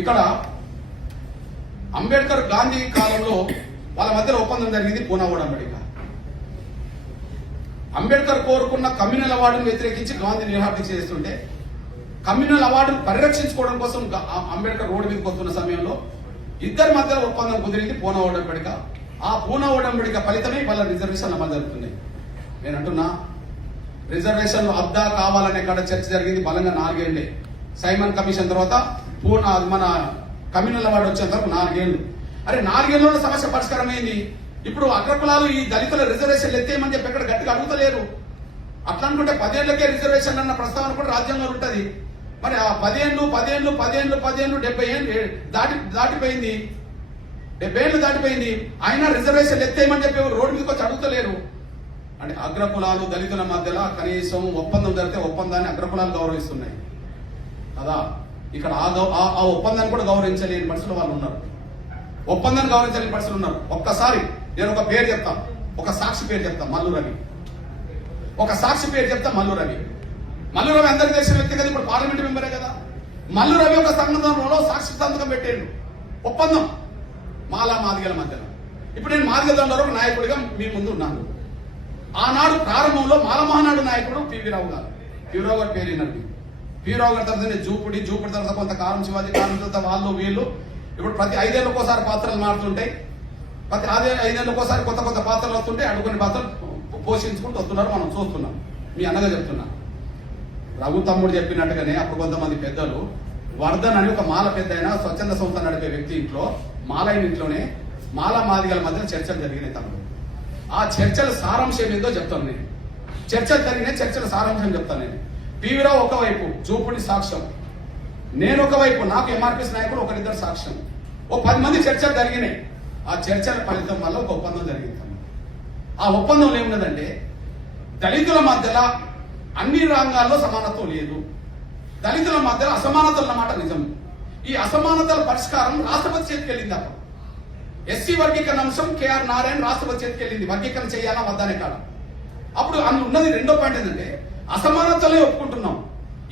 ఇక్కడ అంబేద్కర్ గాంధీ కాలంలో వాళ్ళ మధ్యలో ఒప్పందం జరిగింది పూనా ఉడంబడిక. అంబేద్కర్ కోరుకున్న కమ్యూనల్ అవార్డును వ్యతిరేకించి గాంధీ నిరాహారదీక్ష చేస్తుంటే కమ్యూనల్ అవార్డును పరిరక్షించుకోవడం కోసం అంబేద్కర్ రోడ్డు మీదకి వస్తున్న సమయంలో ఇద్దరి మధ్యలో ఒప్పందం కుదిరింది పూనా ఉడంబడిక. ఆ పూనా ఉడంబడిక ఫలితమే వాళ్ళ రిజర్వేషన్ అమలు జరుగుతున్నాయి. నేను అంటున్నా, రిజర్వేషన్లు అద్దా కావాలనే కాడ చర్చ జరిగింది బలంగా 4 ఏళ్లే. సైమన్ కమిషన్ తర్వాత పూనా మన కమ్యూనల్ అవార్డు వచ్చేంత వరకు 4 ఏళ్లు. అరే 4 ఏళ్లలో సమస్య పరిష్కారం అయింది. ఇప్పుడు అగ్రకులాలు ఈ దళితుల రిజర్వేషన్లు ఎత్తేయమని చెప్పి ఎక్కడ గట్టిగా అడుగుతలేరు. అట్లా అనుకుంటే 10 ఏళ్లకే రిజర్వేషన్ అన్న ప్రస్తావన కూడా రాజ్యాంగంలో ఉంటది. మరి ఆ 10 ఏళ్ళు 70 ఏళ్ళు దాటిపోయింది. 70 ఏళ్ళు దాటిపోయింది. అయినా రిజర్వేషన్ ఎత్తేయమని చెప్పి రోడ్డు మీదకి వచ్చి అడుగుతలేరు. అంటే అగ్రకులాలు దళితుల మధ్యలో కనీసం ఒప్పందం జరిగితే ఒప్పందాన్ని అగ్రకులాలు గౌరవిస్తున్నాయి కదా. ఇక్కడ ఆ ఒప్పందాన్ని కూడా గౌరవించలేని పరిస్థితులు వాళ్ళు ఉన్నారు. ఒప్పందాన్ని గౌరవించలేని పరిస్థితులు ఉన్నారు. ఒక్కసారి నేను ఒక పేరు చెప్తాను, ఒక సాక్షి పేరు చెప్తాను, మల్లు రవి. ఒక సాక్షి పేరు చెప్తా, మల్లు రవి. మల్లు రవి అందరికీ తెలిసిన వ్యక్తి కదా, ఇప్పుడు పార్లమెంట్ మెంబరే కదా. మల్లు రవి ఒక సంఘటనలో సాక్షి సంతకం పెట్టాడు. ఒప్పందం మాలా మాదిగల మధ్యలో. ఇప్పుడు నేను మాదిగల దండలో ఒక నాయకుడిగా మీ ముందు ఉన్నాను. ఆనాడు ప్రారంభంలో మాలమహానాడు నాయకుడు పివి రావు గారు. పివి రావు గారు పేరు విన్నారు. పివి రావు గారి తర్వాత జూపుడి తర్వాత కొంత కారం శివాజీ కారం తర్వాత వాళ్ళు వీళ్ళు ఇప్పుడు ప్రతి 5 ఏళ్ళకోసారి పాత్రలు మారుతుంటాయి. ప్రతి 5 ఏళ్ళకోసారి కొత్త కొత్త పాత్రలు వస్తుంటాయి. అడుగుని పాత్రలు పోషించుకుంటూ వస్తున్నారు, మనం చూస్తున్నాం. మీ అన్నగా చెప్తున్నా, రఘు తమ్ముడు చెప్పినట్టుగానే అప్పుడు కొంతమంది పెద్దలు వర్ధన్ అని ఒక మాల పెద్ద అయినా స్వచ్ఛంద సంస్థ నడిపే వ్యక్తి ఇంట్లో మాలైన ఇంట్లోనే మాలా మాదిగల మధ్య చర్చలు జరిగినాయి. తమ్ముడు ఆ చర్చల సారాంశం ఏందో చెప్తాను నేను. చర్చలు జరిగినాయి, చర్చల సారాంశం చెప్తాను నేను. పీవీరావు ఒకవైపు జూపుడి సాక్ష్యం, నేను ఒకవైపు, నాకు ఎంఆర్పీఎస్ నాయకులు 1-2 సాక్ష్యం. ఓ 10 మంది చర్చలు జరిగినాయి. ఆ చర్చల ఫలితం వల్ల ఒక ఒప్పందం జరిగింది. ఆ ఒప్పందంలో ఏమున్నదంటే దళితుల మధ్యలో అన్ని రంగాల్లో సమానత్వం లేదు. దళితుల మధ్యలో అసమానతలు అన్నమాట నిజం. ఈ అసమానతల పరిష్కారం రాష్ట్రపతి చేతికి వెళ్ళింది. అప్పుడు ఎస్సీ వర్గీకరణ అంశం కేఆర్ నారాయణ రాష్ట్రపతి చేతికి వెళ్ళింది. వర్గీకరణ చేయాలా వద్దనే కాడ. అప్పుడు అందులో ఉన్నది రెండో పాయింట్ ఏంటంటే అసమానతలే ఒప్పుకుంటున్నాం.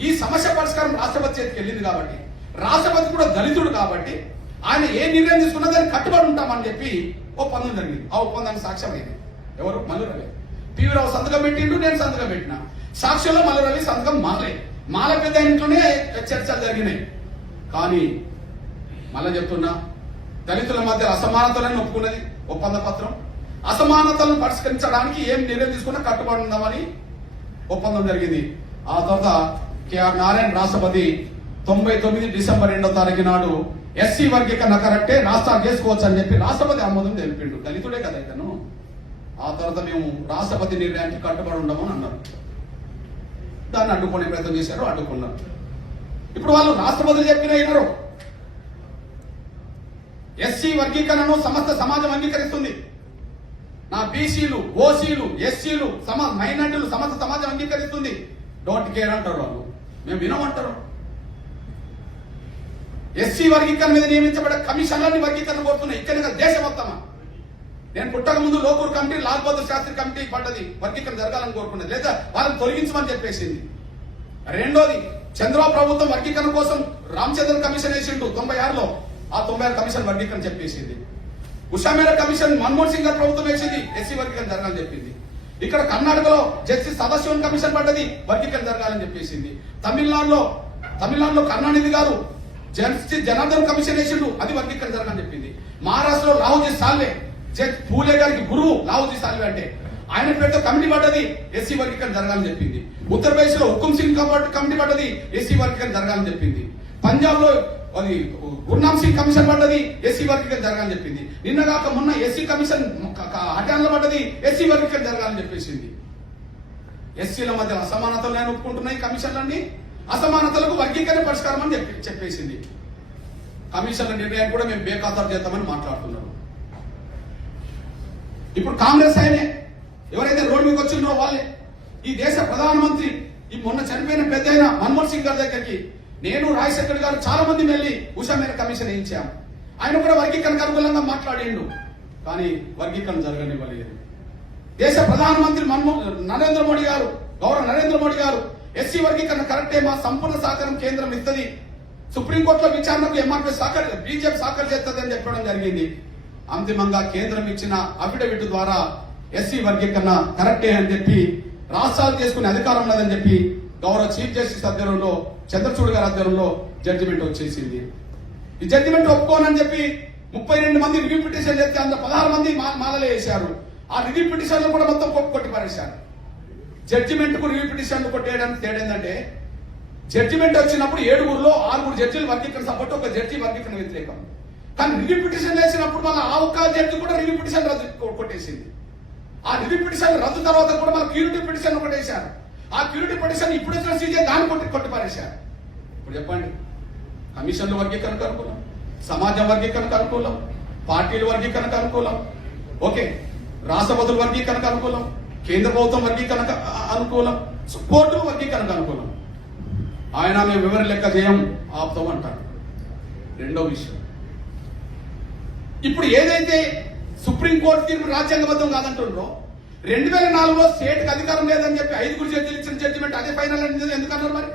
ఈ సమస్య పరిష్కారం రాష్ట్రపతి చేతికి వెళ్ళింది కాబట్టి, రాష్ట్రపతి కూడా దళితుడు కాబట్టి ఆయన ఏ నిర్ణయం తీసుకున్నా దానికి కట్టుబడి ఉంటామని చెప్పి ఒప్పందం జరిగింది. ఆ ఒప్పందానికి సాక్ష్యమైంది ఎవరు? మల్లు రవి. పివి రావు సంతకం పెట్టిండు, నేను సంతకం పెట్టిన. సాక్ష్యంలో మల్లు రవి సంతకం మాల పెద్ద ఇంట్లోనే చర్చలు జరిగినాయి. కానీ మళ్ళా చెప్తున్నా, దళితుల మధ్య అసమానతలను ఒప్పుకున్నది ఒప్పంద పత్రం. అసమానతలను పరిష్కరించడానికి ఏం నిర్ణయం తీసుకున్నా కట్టుబడి ఉందామని ఒప్పందం జరిగింది. ఆ తర్వాత కేఆర్ నారాయణ రాష్ట్రపతి 99 డిసెంబర్ 2వ తారీఖు నాడు ఎస్సీ వర్గీకరణ కరెక్టే, రాష్ట్రాలు చేసుకోవచ్చు అని చెప్పి రాష్ట్రపతి ఆమోదం తెలిపిండు. దళితుడే కదా ఇతను. ఆ తర్వాత మేము రాష్ట్రపతి నిర్ణయానికి కట్టుబడి ఉండమని అన్నారు. దాన్ని అడ్డుకునే ప్రయత్నం చేశారు, అడ్డుకున్నారు. ఇప్పుడు వాళ్ళు రాష్ట్రపతి చెప్పిన వినరు. ఎస్సీ వర్గీకరణను సమస్త సమాజం అంగీకరిస్తుంది. నా బీసీలు, ఓసీలు, ఎస్సీలు, మైనార్టీలు సమస్త సమాజం అంగీకరిస్తుంది. డోంట్ కేర్ అంటారు వాళ్ళు, మేము వినమంటారు. ఎస్సీ వర్గీకరణ మీద నియమించబడే కమిషన్లన్నీ వర్గీకరణ కోరుతున్నాయి. ఇక్కడ దేశం మొత్తమా. నేను పుట్టక ముందు లోకూరు కమిటీ, లాల్ బహదూర్ శాస్త్రి కమిటీ పడ్డది, వర్గీకరణ జరగాలని కోరుకున్నది. లేదా వాళ్ళని తొలగించమని చెప్పేసింది. రెండోది, చంద్రబాబు ప్రభుత్వం వర్గీకరణ కోసం రామచంద్రన్ కమిషన్ వేసిండు 96లో. ఆ 96 కమిషన్ వర్గీకరణ చెప్పేసింది. ఉషామేర కమిషన్ మన్మోహన్ సింగ్ గారు ప్రభుత్వం వేసింది, ఎస్సీ వర్గీకరణ జరగాలని చెప్పింది. ఇక్కడ కర్ణాటకలో జస్టిస్ సదాశివన్ కమిషన్ పడ్డది, వర్గీకరణ జరగాలని చెప్పేసింది. తమిళనాడులో కరుణానిధి గారు జస్టిస్ జనార్దన్ కమిషన్ వేసిండు, అది వర్గీకరణ జరగాలని చెప్పింది. మహారాష్ట్రలో లాహోజీ సాల్వే, జడ్జ్ పూలే గారికి గురువు లాహోజీ సాల్వే అంటే ఆయన పేరుతో కమిటీ పడ్డది, ఎస్సీ వర్గీకరణ జరగాలని చెప్పింది. ఉత్తరప్రదేశ్ లో హుకుం సింగ్ కమిటీ పడ్డది, ఎస్సీ వర్గీకరణ జరగాలని చెప్పింది. పంజాబ్ లో అది గుర్నామ్ సింగ్ కమిషన్ పడ్డది, ఎస్సీ వర్గీకరణ జరగాలని చెప్పింది. నిన్నగాక మొన్న ఎస్సీ కమిషన్ హర్యానాలో పడ్డది, ఎస్సీ వర్గీకరణ జరగాలని చెప్పేసింది. ఎస్సీల మధ్య అసమానతలు నేను ఒప్పుకుంటున్నాయి కమిషన్లన్నీ. అసమానతలకు వర్గీకరణ పరిష్కారం అని చెప్పేసింది. కమిషన్ల నిర్ణయాన్ని కూడా మేము బేఖాతరు చేద్దామని మాట్లాడుతున్నారు. ఇప్పుడు కాంగ్రెస్ ఆయనే, ఎవరైతే రోడ్డు మీదకి వచ్చిండ్రో వాళ్ళే. ఈ దేశ ప్రధానమంత్రి ఈ మొన్న చనిపోయిన పెద్ద అయిన మన్మోహన్ సింగ్ గారి దగ్గరికి నేను, రాజశేఖర్ గారు చాలా మంది వెళ్ళి ఉషామేర కమిషన్ వేయించాం. ఆయన కూడా వర్గీకరణకు అనుకూలంగా మాట్లాడిండు, కానీ వర్గీకరణ జరగనివ్వలేదు. దేశ ప్రధానమంత్రి నరేంద్ర మోడీ గారు, గౌరవ నరేంద్ర మోడీ గారు ఎస్సీ వర్గీకరణ కరెక్టే, మా సంపూర్ణ సహకారం కేంద్రం ఇస్తుంది, సుప్రీంకోర్టులో విచారణకు ఎంఆర్పీ బీజేపీ సహకారం చేస్తుందని చెప్పడం జరిగింది. అంతిమంగా కేంద్రం ఇచ్చిన అఫిడవిట్ ద్వారా ఎస్సీ వర్గీకరణ కరెక్టే అని చెప్పి రాష్ట్రాలు చేసుకునే అధికారం ఉన్నదని చెప్పి గౌరవ చీఫ్ జస్టిస్ ఆధ్వర్యంలో చంద్రచూడ్ గారి ఆధ్వర్యంలో జడ్జిమెంట్ వచ్చేసింది. ఈ జడ్జిమెంట్ ఒప్పుకోనని చెప్పి 32 మంది రివ్యూ పిటిషన్ చేస్తే అందులో 16 మంది మాలలు వేశారు. ఆ రివ్యూ పిటిషన్లు కూడా మొత్తం కొట్టి పారేశారు. జడ్జిమెంట్ కు రివ్యూ పిటిషన్లు కొట్టేయడానికి తేడా ఏంటంటే జడ్జిమెంట్ వచ్చినప్పుడు 7గురిలో 6 జడ్జిలు వర్గీకరణ సపోర్ట్, ఒక జడ్జి వర్గీకరణ వ్యతిరేకం. కానీ రివ్యూ పిటిషన్ వేసినప్పుడు మళ్ళీ ఆ ఒక్క జడ్జి కూడా రివ్యూ పిటిషన్ రద్దు కొట్టేసింది. ఆ రివ్యూ పిటిషన్ రద్దు తర్వాత కూడా మళ్ళీ క్యూరిటీ పిటిషన్ ఒకటి వేశారు. ఆ క్యూరిటీ పిటిషన్ ఇప్పుడు వచ్చిన సీజే దాన్ని కొట్టి పారేశారు. ఇప్పుడు చెప్పండి, కమిషన్లు వర్గీకరణకు అనుకూలం, సమాజం వర్గీకరణకు అనుకూలం, పార్టీలు వర్గీకరణకు అనుకూలం, ఓకే, రాష్ట్రపతుల వర్గీకరణకు అనుకూలం, కేంద్ర ప్రభుత్వం వర్గీకరణకు అనుకూలం, కోర్టులు వర్గీకరణకు అనుకూలం. ఆయన మేము వివరణ లెక్క చేయం ఆపుతాం అంటారు. రెండో విషయం, ఇప్పుడు ఏదైతే సుప్రీంకోర్టు తీర్పు రాజ్యాంగబద్ధం కాదంటుండ్రో 2004లో స్టేట్ కి అధికారం లేదని చెప్పి 5 జడ్జిలు ఇచ్చిన జడ్జిమెంట్ అదే ఫైనల్ ఎందుకన్నారు మరి?